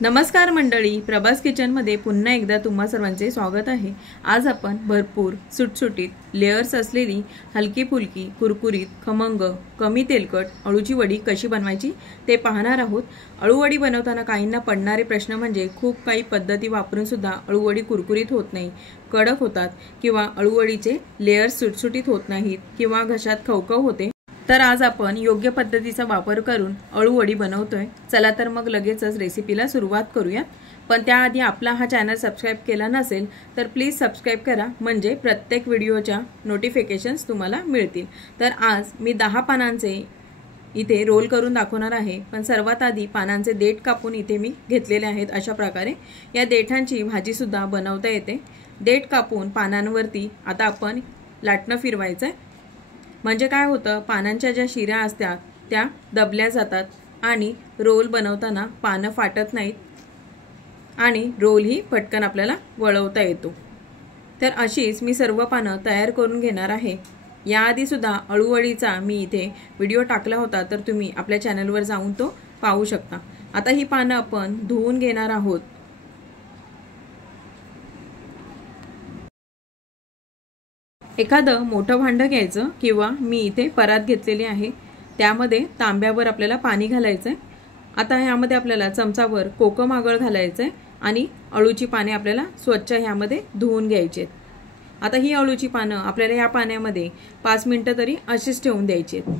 नमस्कार मंडळी, प्रभास किचनमध्ये पुन्हा एकदा तुम्हा सर्वांचे स्वागत आहे। आज आपण भरपूर सुटसुटीत लेयर्स असलेली हलकी फुलकी कुरकुरीत खमंग कमी तेलकट अळूची वडी कशी बनवायची ते पाहणार आहोत। अळूवडी बनवताना काहींना पडणारे प्रश्न म्हणजे खूप काही पद्धती वापरून सुद्धा अळूवडी कुरकुरीत होत नाही, कडक होतात किंवा अळूवडीचे लेयर्स सुटसुटीत होत नाहीत किंवा घशात खवखव होते। तर आज आपण योग्य पद्धतीचा वापर करून अळूवडी बनवतोय। चला तर मग लगेचच रेसिपीला सुरुवात करूया। पण त्याआधी आपला हा चॅनल सबस्क्राइब केला नसेल तर प्लीज सबस्क्राइब करा, म्हणजे प्रत्येक व्हिडिओच्या नोटिफिकेशन्स तुम्हाला मिळतील। तर आज मी 10 पानांचे इथे रोल करून दाखवणार आहे। पण सर्वात आधी पानांचे देठ कापून इथे मी घेतलेले आहेत। अशा प्रकारे या देठांची भाजी सुद्धा बनवता येते। देठ कापून पानांवरती आता आपण लाटणं फिरवायचं आहे, म्हणजे काय होतं, पानांच्या ज्या शिरा असतात त्या दबल्या जातात आणि रोल बनवताना पानं फाटत नाहीत आणि रोल ही पटकन आपल्याला वळवता येतो। तर अशीच मी सर्व पानं तयार करून घेणार आहे। याआधी सुद्धा अळूवडीचा मी इथे व्हिडिओ टाकला होता, तर तुम्ही आपल्या चॅनलवर जाऊन तो पाहू शकता। आता ही पानं आपण धुवून घेणार आहोत। एखादं मोठं भांडं घ्यायचं किंवा मी इथे परात घेतलेली आहे, त्यामध्ये तांब्यावर आपल्याला पाणी घालायचं आहे। आता ह्यामध्ये आपल्याला चमचावर कोकम आगळ घालायचं आहे आणि अळूची पाने आपल्याला स्वच्छ ह्यामध्ये धुवून घ्यायची आहेत। आता ही अळूची पानं आपल्याला या पाण्यामध्ये 5 मिनिटं तरी अशीच ठेवून द्यायची आहेत।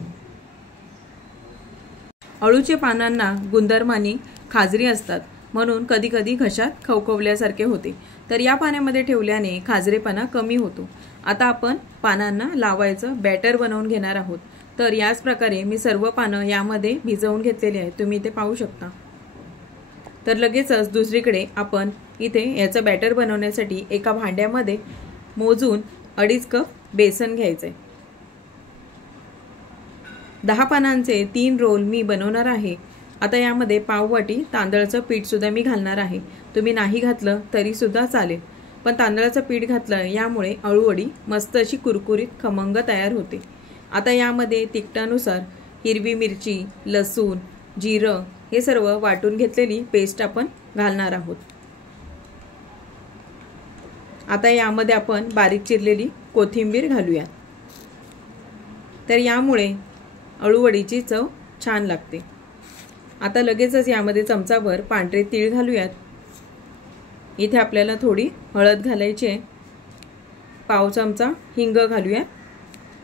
अळूच्या पानांना गुणधर्मानी खाजरी असतात, म्हणून कधी कधी घशात खवखवल्यासारखे होते, तर या पाण्यामध्ये ठेवल्याने खाजरेपणा कमी होतो। आता आपण पानांना लावायचं बॅटर बनवून घेणार आहोत। तर याच प्रकारे मी सर्व पानं यामध्ये भिजवून घेतलेली आहेत, तुम्ही इथे पाहू शकता। तर लगेचच दुसरीकडे आपण इथे याचं बॅटर बनवण्यासाठी एका भांड्यामध्ये मोजून 2.5 कप बेसन घ्यायचंय। 10 पानांचे 3 रोल मी बनवणार आहे। आता यामध्ये पाव वाटी तांदळाचं पीठ सुद्धा मी घालणार आहे। तुम्ही नाही घातलं तरी सुद्धा चालेल, पण तांदळाचं पीठ घातलं यामुळे अळूवडी मस्त अशी कुरकुरीत खमंग तयार होते। आता यामध्ये तिखटानुसार हिरवी मिरची, लसूण, जिरं हे सर्व वाटून घेतलेली पेस्ट आपण घालणार आहोत। आता यामध्ये आपण बारीक चिरलेली कोथिंबीर घालूया, तर यामुळे अळूवडीची चव छान लागते। आता लगेचच यामध्ये चमचाभर पांढरे तीळ घालूयात। इथे आपल्याला थोडी हळद घालायची आहे। पाव चमचा हिंग घालूया।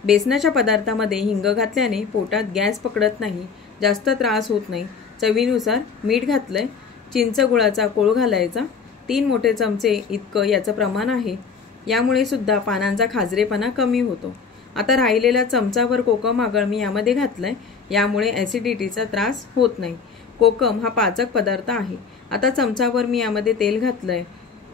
बेसनाच्या पदार्थामध्ये हिंग घातल्याने पोटात गॅस पकडत नाही, जास्त त्रास होत नाही। चवीनुसार मीठ घातलंय। चिंच गुळाचा कोळ घालायचा, 3 मोठे चमचे इतकं याचं प्रमाण आहे। यामुळे सुद्धा पानांचा खाजरेपणा कमी होतो। आता राहिलेला चमचाभर कोकम आगळ मी यामध्ये घातलंय, यामुळे ॲसिडिटीचा त्रास होत नाही। कोकम हा पाचक पदार्थ आहे। आता चमचाभर मी यामध्ये तेल घातलंय।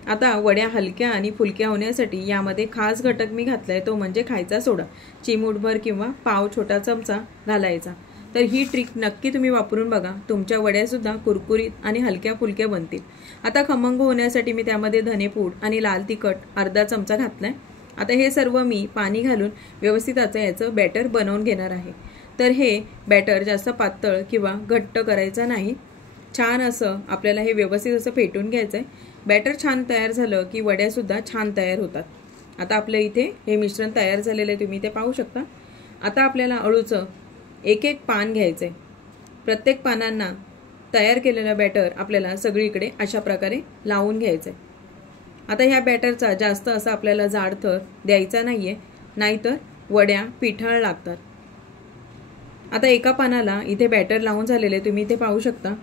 आता वड्या हलक्या आणि फुलक्या होण्यासाठी यामध्ये खास घटक मी घातलाय, तो म्हणजे खायचा सोडा। चिमूटभर किंवा पाव छोटा चमचा घालायचा। तर ही ट्रिक नक्की तुम्ही वापरून बघा, तुमच्या वड्या सुद्धा कुरकुरीत आणि हलक्या फुलक्या बनतील। आता खमंग होण्यासाठी मी त्यामध्ये धनेपूड आणि लाल तिखट अर्धा चमचा घातलाय। आता हे सर्व मी पाणी घालून व्यवस्थित याचं बॅटर बनवून घेणार आहे। तर हे बॅटर जास्त पातळ किंवा घट्ट करायचं नाही, छान असं आपल्याला हे व्यवस्थित असं फेटून घ्यायचं आहे। बॅटर छान तयार झालं की वड्या सुद्धा छान तयार होतात। आता आपल्या इथे हे मिश्रण तयार झालेलं आहे, तुम्ही ते पाहू शकता। आता आपल्याला अळूचं एक एक पान घ्यायचं आहे। प्रत्येक पानांना तयार केलेलं बॅटर आपल्याला सगळीकडे अशा प्रकारे लावून घ्यायचं आहे। आता ह्या बॅटरचा जास्त असा आपल्याला जाड थर द्यायचा नाहीये, नाहीतर वड्या पिठाळ लागतात। आता एका पानाला इथे बॅटर लावून झालेले तुम्ही इथे पाहू शकता।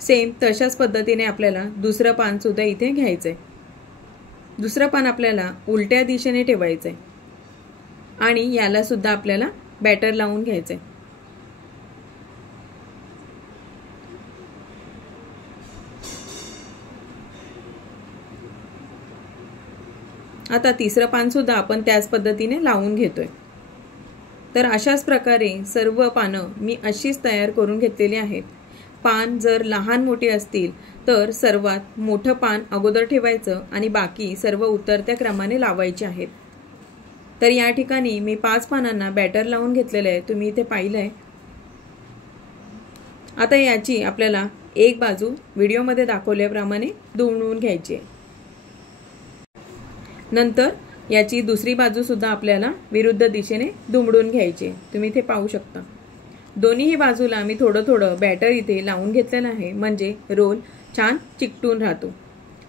सेम तशाच पद्धतीने आपल्याला दुसरं पान सुद्धा इथे घ्यायचंय। दुसरं पान आपल्याला उलट्या दिशेने ठेवायचंय आणि याला सुद्धा आपल्याला बॅटर लावून घ्यायचंय। आता तिसरं पान सुद्धा आपण त्याच पद्धतीने लावून घेतोय। तर अशाच प्रकारे सर्व पानं मी अशीच तयार करून घेतलेली आहेत। पान जर लहान मोठे असतील तर सर्वात मोठं पान अगोदर ठेवायचं आणि बाकी सर्व उतरत्या क्रमाने लावायचे आहेत। तर या ठिकाणी मी 5 पानांना बॅटर लावून घेतलेलं आहे, तुम्ही इथे पाहिलंय। आता याची आपल्याला एक बाजू व्हिडिओमध्ये दाखवल्याप्रमाणे दुमडून घ्यायची आहे। नंतर याची दुसरी बाजू सुद्धा आपल्याला विरुद्ध दिशेने दुमडून घ्यायची आहे। तुम्ही इथे पाहू शकता दोन्ही बाजूला मी थोडं थोडं बॅटर इथे लावून घेतलेलं आहे, म्हणजे रोल छान चिकटून राहतो।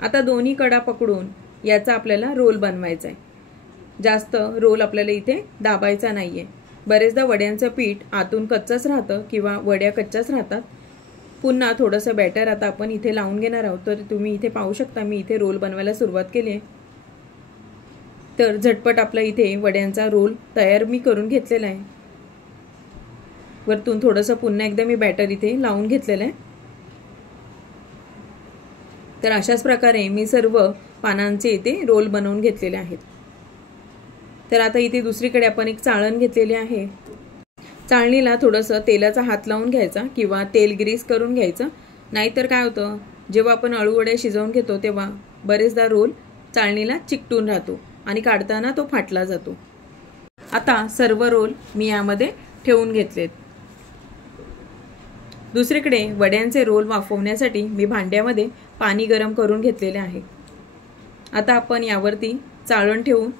आता दोन्ही कडा पकडून याचा आपल्याला रोल बनवायचा आहे। जास्त रोल आपल्याला इथे दाबायचा नाहीये। बरेचदा वड्यांचं पीठ आतून कच्चंच राहतं किंवा वड्या कच्च्याच राहतात। पुन्हा थोडंसं बॅटर आता आपण इथे लावून घेणार आहोत। तर तुम्ही इथे पाहू शकता मी इथे रोल बनवायला सुरुवात केली आहे। तर झटपट आपला इथे वड्यांचा रोल तयार मी करून घेतलेला आहे। वरतून थोडंसं पुन्हा एकदा मी बॅटर इथे लावून घेतलेलं आहे। तर अशाच प्रकारे मी सर्व पानांचे इथे रोल बनवून घेतलेले आहेत। तर आता इथे दुसरीकडे आपण एक चाळण घेतलेली आहे। चाळणीला थोडंसं तेलाचा हात लावून घ्यायचा किंवा तेल ग्रीस करून घ्यायचं, नाहीतर काय होतं जेव्हा आपण अळूवड्या शिजवून घेतो तेव्हा बरेचदा रोल चाळणीला चिकटून राहतो आणि काढताना तो फाटला जातो। आता सर्व रोल मी यामध्ये ठेवून घेतलेत। दुसरीकडे वड्यांचे रोल वाफवण्यासाठी मी भांड्यामध्ये पाणी गरम करून घेतलेले आहे। आता आपण यावरती चाळण ठेवून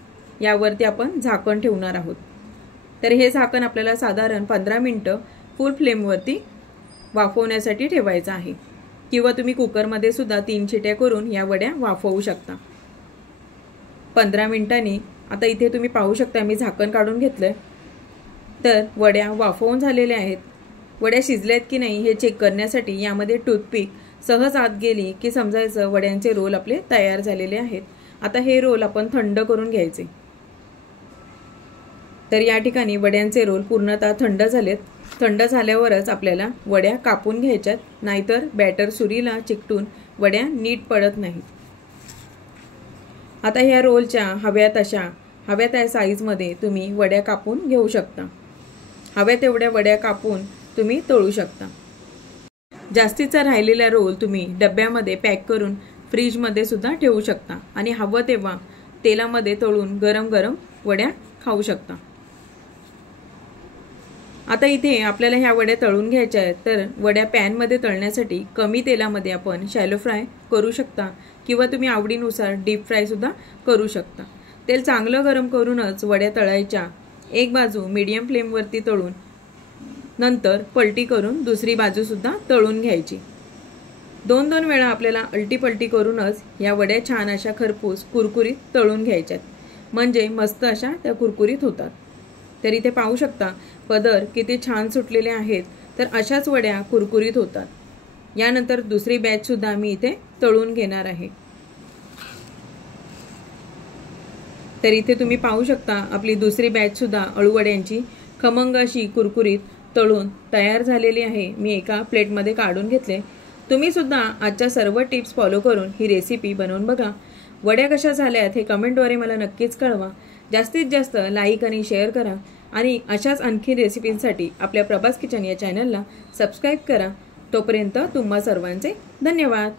यावरती आपण झाकण ठेवणार आहोत। तर हे झाकण आपल्याला साधारण 15 मिनिटं फुल फ्लेमवरती वाफवण्यासाठी ठेवायचं आहे, किंवा तुम्ही कुकरमध्ये सुद्धा 3 शिट्या करून या वड्या वाफवू शकता। 15 मिनिटांनी आता इथे तुम्ही पाहू शकता मी झाकण काढून घेतलंय। तर वड्या वाफवून झालेल्या आहेत। वड्या शिजल्यात की नाही हे चेक करण्यासाठी यामध्ये टूथपिक सहज आत गेली की समजायचं वड्यांचे रोल आपले तयार झालेले आहेत। आता हे रोल आपण थंड करून घ्यायचे। तर या ठिकाणी वड्यांचे रोल पूर्णतः थंड झालेत। थंड झाल्यावरच आपल्याला वड्या कापून घ्यायच्यात, नाहीतर बॅटर सुरीला चिकटून वड्या नीट पडत नाहीत। आता ह्या रोलच्या हव्या त्या साईजमध्ये तुम्ही वड्या कापून घेऊ शकता। हव्या तेवढ्या वड्या कापून तुम्ही तळू शकता। जास्तीचा राहिलेला रोल तुम्ही डब्यामध्ये पॅक करून फ्रीजमध्ये सुद्धा ठेवू शकता आणि हवं तेव्हा तेलामध्ये तळून गरम गरम वड्या खाऊ शकता। आता इथे आपल्याला ह्या वड्या तळून घ्यायच्या आहेत। तर वड्या पॅनमध्ये तळण्यासाठी कमी तेलामध्ये आपण शॅलो फ्राय करू शकता, किंवा तुम्ही आवडीनुसार डीप फ्राय सुद्धा करू शकता। तेल चांगलं गरम करूनच वड्या तळायच्या। एक बाजू मीडियम फ्लेमवरती तळून नंतर पलटी करून दुसरी बाजू सुद्धा तळून घ्यायची। 2-2 वेळा आपल्याला अलटी पलटी करूनच या वड्या छान अशा खरपूस कुरकुरीत तळून घ्यायच्यात, म्हणजे मस्त अशा त्या कुरकुरीत होतात। तर इथे पाहू शकता पदर किती छान सुटलेले आहेत। तर अशाच वड्या कुरकुरीत होतात। यानंतर दुसरी बॅच सुद्धा मी इथे तळून घेणार आहे। तर इथे तुम्ही पाहू शकता आपली दुसरी बॅच सुद्धा अळूवड्यांची खमंग अशी कुरकुरीत तळून तयार झालेली आहे। मी एका प्लेटमध्ये काढून घेतले। तुम्ही सुद्धा आजच्या सर्व टिप्स फॉलो करून ही रेसिपी बनवून बघा। वड्या कशा झाल्यात हे कमेंटद्वारे मला नक्कीच कळवा। जास्तीत जास्त लाईक आणि शेअर करा आणि अशाच आणखी रेसिपींसाठी आपल्या प्रभास किचन या चॅनलला सबस्क्राईब करा। तोपर्यंत तुम्हा सर्वांचे धन्यवाद।